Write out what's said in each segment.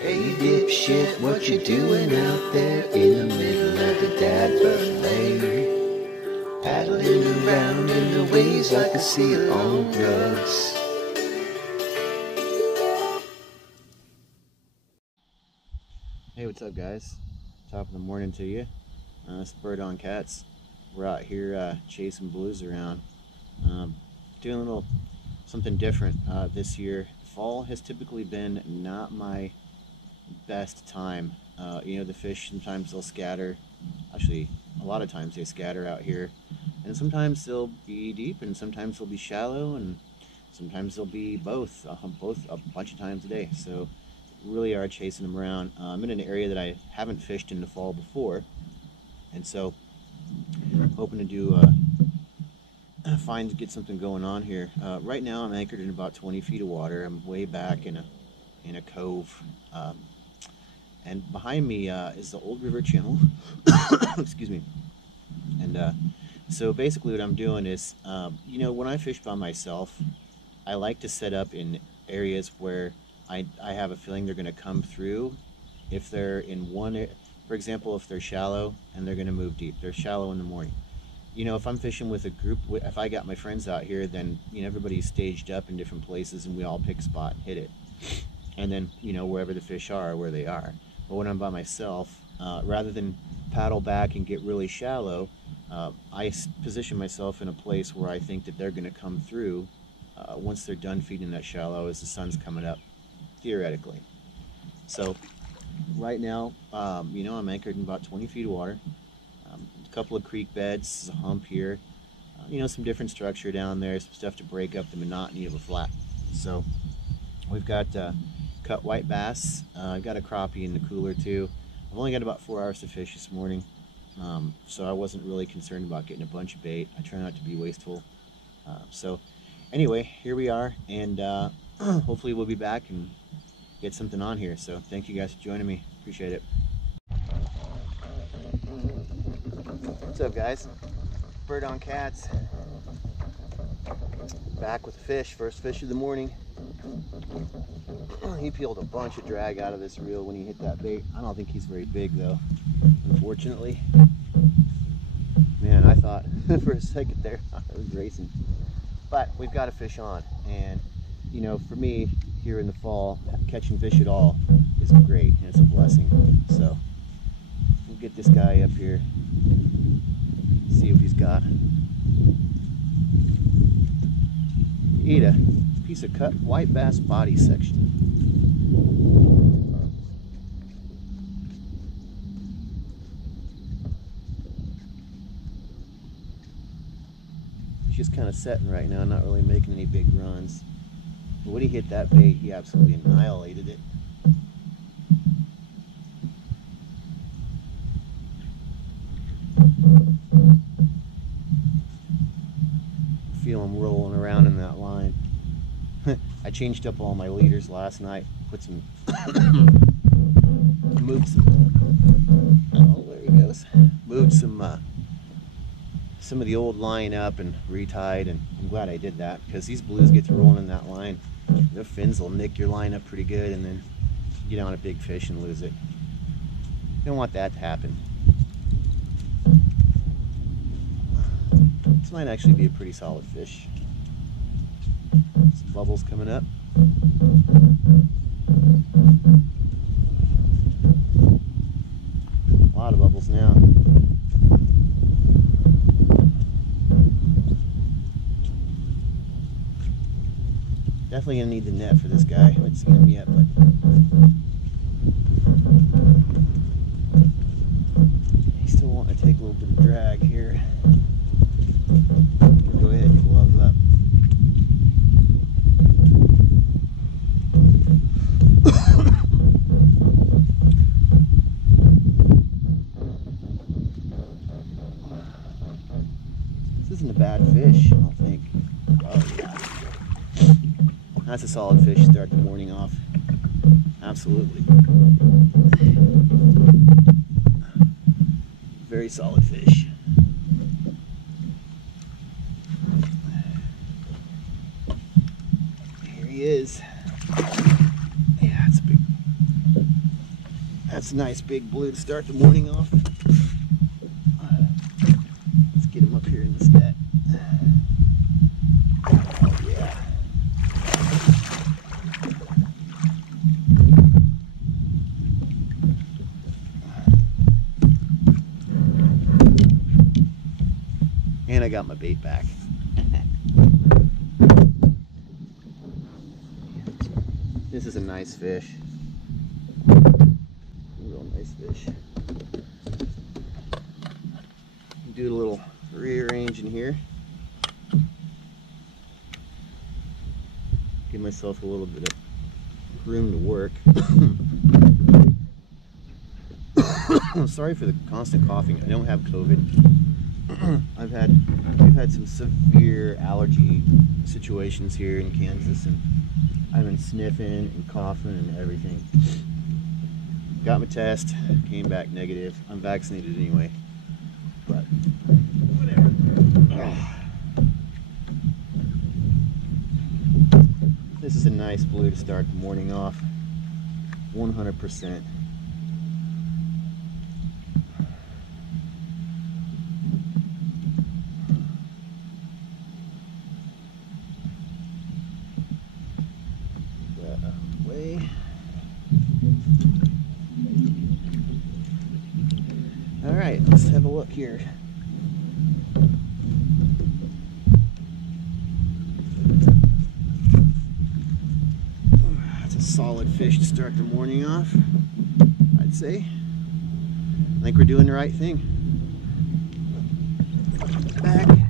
Hey dipshit, what you doing out there in the middle of the Dadburn Lake? Paddling around in the waves like a seal on drugs. Hey, what's up guys? Top of the morning to you. It's Bird on Cats. We're out here chasing blues around. Doing a little something different this year. Fall has typically been not my best time. You know, the fish, sometimes they'll scatter. Actually, a lot of times they scatter out here. And sometimes they'll be deep, and sometimes they'll be shallow, and sometimes they'll be both a bunch of times a day. So really are chasing them around. I'm in an area that I haven't fished in the fall before, and so hoping to do get something going on here. Right now I'm anchored in about 20 feet of water. I'm way back in a cove, and behind me is the old river channel. Excuse me. And so basically what I'm doing is, you know, when I fish by myself, I like to set up in areas where I have a feeling they're going to come through. If they're in one, for example, if they're shallow and they're going to move deep, they're shallow in the morning. You know, if I'm fishing with a group, if I got my friends out here, then, you know, everybody's staged up in different places and we all pick a spot and hit it. And then, you know, wherever the fish are, where they are. But when I'm by myself, rather than paddle back and get really shallow, I position myself in a place where I think that they're going to come through once they're done feeding that shallow as the sun's coming up, theoretically. So right now, you know, I'm anchored in about 20 feet of water. A couple of creek beds, a hump here, you know, some different structure down there, some stuff to break up the monotony of a flat. So we've got cut white bass. I've got a crappie in the cooler too. I've only got about 4 hours to fish this morning, so I wasn't really concerned about getting a bunch of bait. I try not to be wasteful. So anyway, here we are, and hopefully we'll be back and get something on here. So thank you guys for joining me. Appreciate it. What's up guys? Bird on Cats. Back with the fish, first fish of the morning. He peeled a bunch of drag out of this reel when he hit that bait. I don't think he's very big though, unfortunately. Man, I thought for a second there I was racing. But we've got a fish on, and you know, for me here in the fall, catching fish at all is great and it's a blessing. So we'll get this guy up here, see what he's got. Eat a piece of cut white bass body section. He's just kind of setting right now, not really making any big runs. But when he hit that bait, he absolutely annihilated it. Feel him rolling around in that line. I changed up all my leaders last night, put some moved some, oh, there he goes, moved some of the old line up and retied, and I'm glad I did that, because these blues get to rolling in that line, the fins will nick your line up pretty good, and then you get on a big fish and lose it. You don't want that to happen. This might actually be a pretty solid fish. Some bubbles coming up. A lot of bubbles now. Definitely gonna need the net for this guy. I haven't seen him yet, but he's still wanting to take a little bit of drag here. Go ahead and glove up. This isn't a bad fish, I don't think. Oh yeah. That's a solid fish to start the morning off. Absolutely. Very solid fish. Here he is. Yeah, it's a big It's a nice big blue to start the morning off. Let's get him up here in this net. Oh yeah. And I got my bait back. This is a nice fish. Real nice fish. Do a little rearrange in here. Give myself a little bit of room to work. Sorry for the constant coughing. I don't have COVID. We've had some severe allergy situations here in Kansas, and I've been sniffing and coughing and everything. Got my test, came back negative. I'm vaccinated anyway, but whatever. This is a nice blue to start the morning off. 100%. All right, let's have a look here. That's a solid fish to start the morning off, I'd say. I think we're doing the right thing. Back. Come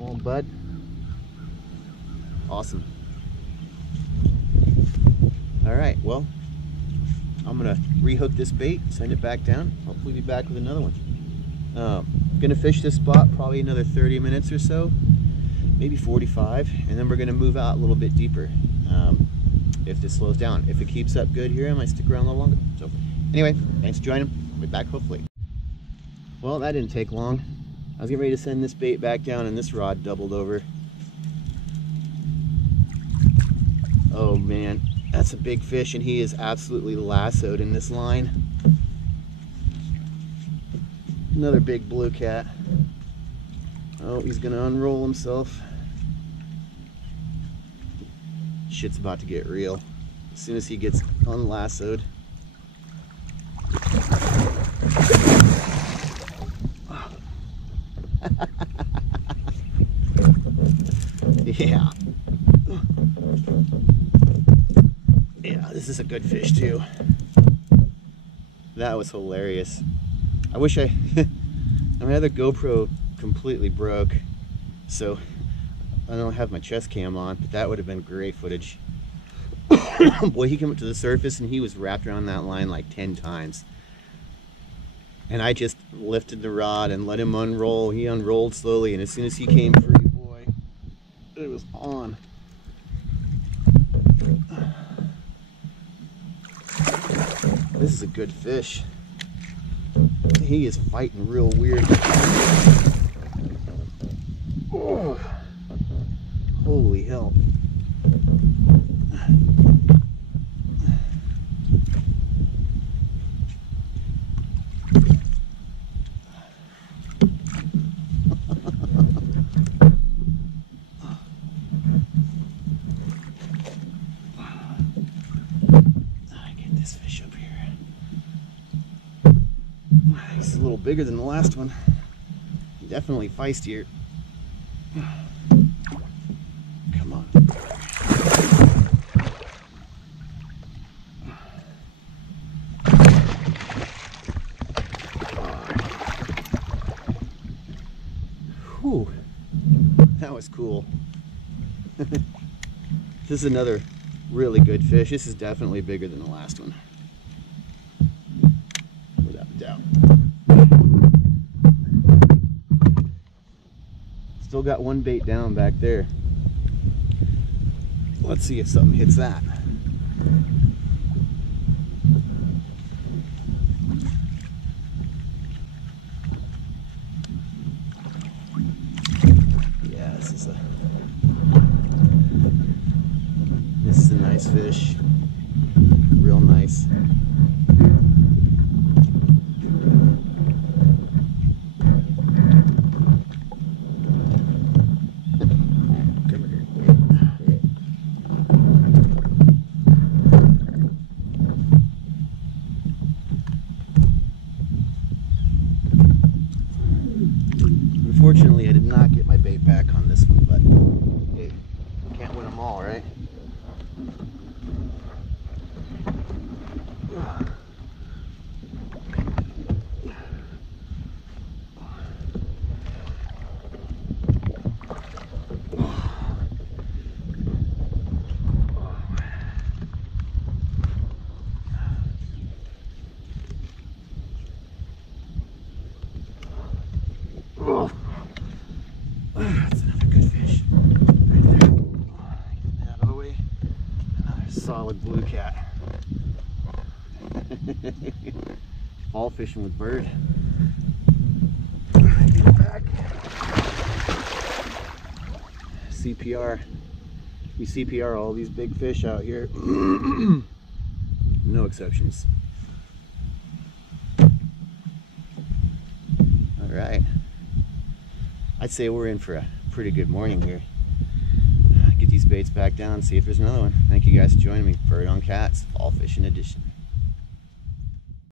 on, bud. Awesome. All right, well, I'm gonna rehook this bait, send it back down, hopefully be back with another one. Gonna fish this spot probably another 30 minutes or so, maybe 45, and then we're gonna move out a little bit deeper if this slows down. If it keeps up good here, I might stick around a little longer. So anyway, thanks for joining. I'll be back hopefully. Well, that didn't take long. I was getting ready to send this bait back down and this rod doubled over. Oh man. That's a big fish, and he is absolutely lassoed in this line. Another big blue cat. Oh, he's gonna unroll himself. Shit's about to get real. As soon as he gets unlassoed. Yeah. Yeah, this is a good fish too. That was hilarious. I wish my other GoPro completely broke, so I don't have my chest cam on, but that would have been great footage. Boy, he came up to the surface and he was wrapped around that line like 10 times. And I just lifted the rod and let him unroll. He unrolled slowly, and as soon as he came free, boy, it was on. This is a good fish. He is fighting real weird. Oh, holy hell. He's a little bigger than the last one. Definitely feistier. Come on. Whew. That was cool. This is another really good fish. This is definitely bigger than the last one. Without a doubt. Still got one bait down back there. Let's see if something hits that. Yeah, this is a nice fish. Real nice. did not get my bait back on this one, but hey, can't win them all, right? That's another good fish right there. Get that out of the way. Another solid blue cat. Fall fishing with bird. Get it back. CPR. We CPR all these big fish out here. No exceptions. All right. I'd say we're in for a pretty good morning here. Get these baits back down, see if there's another one. Thank you guys for joining me. Bird on Cats, Fall Fishing Edition.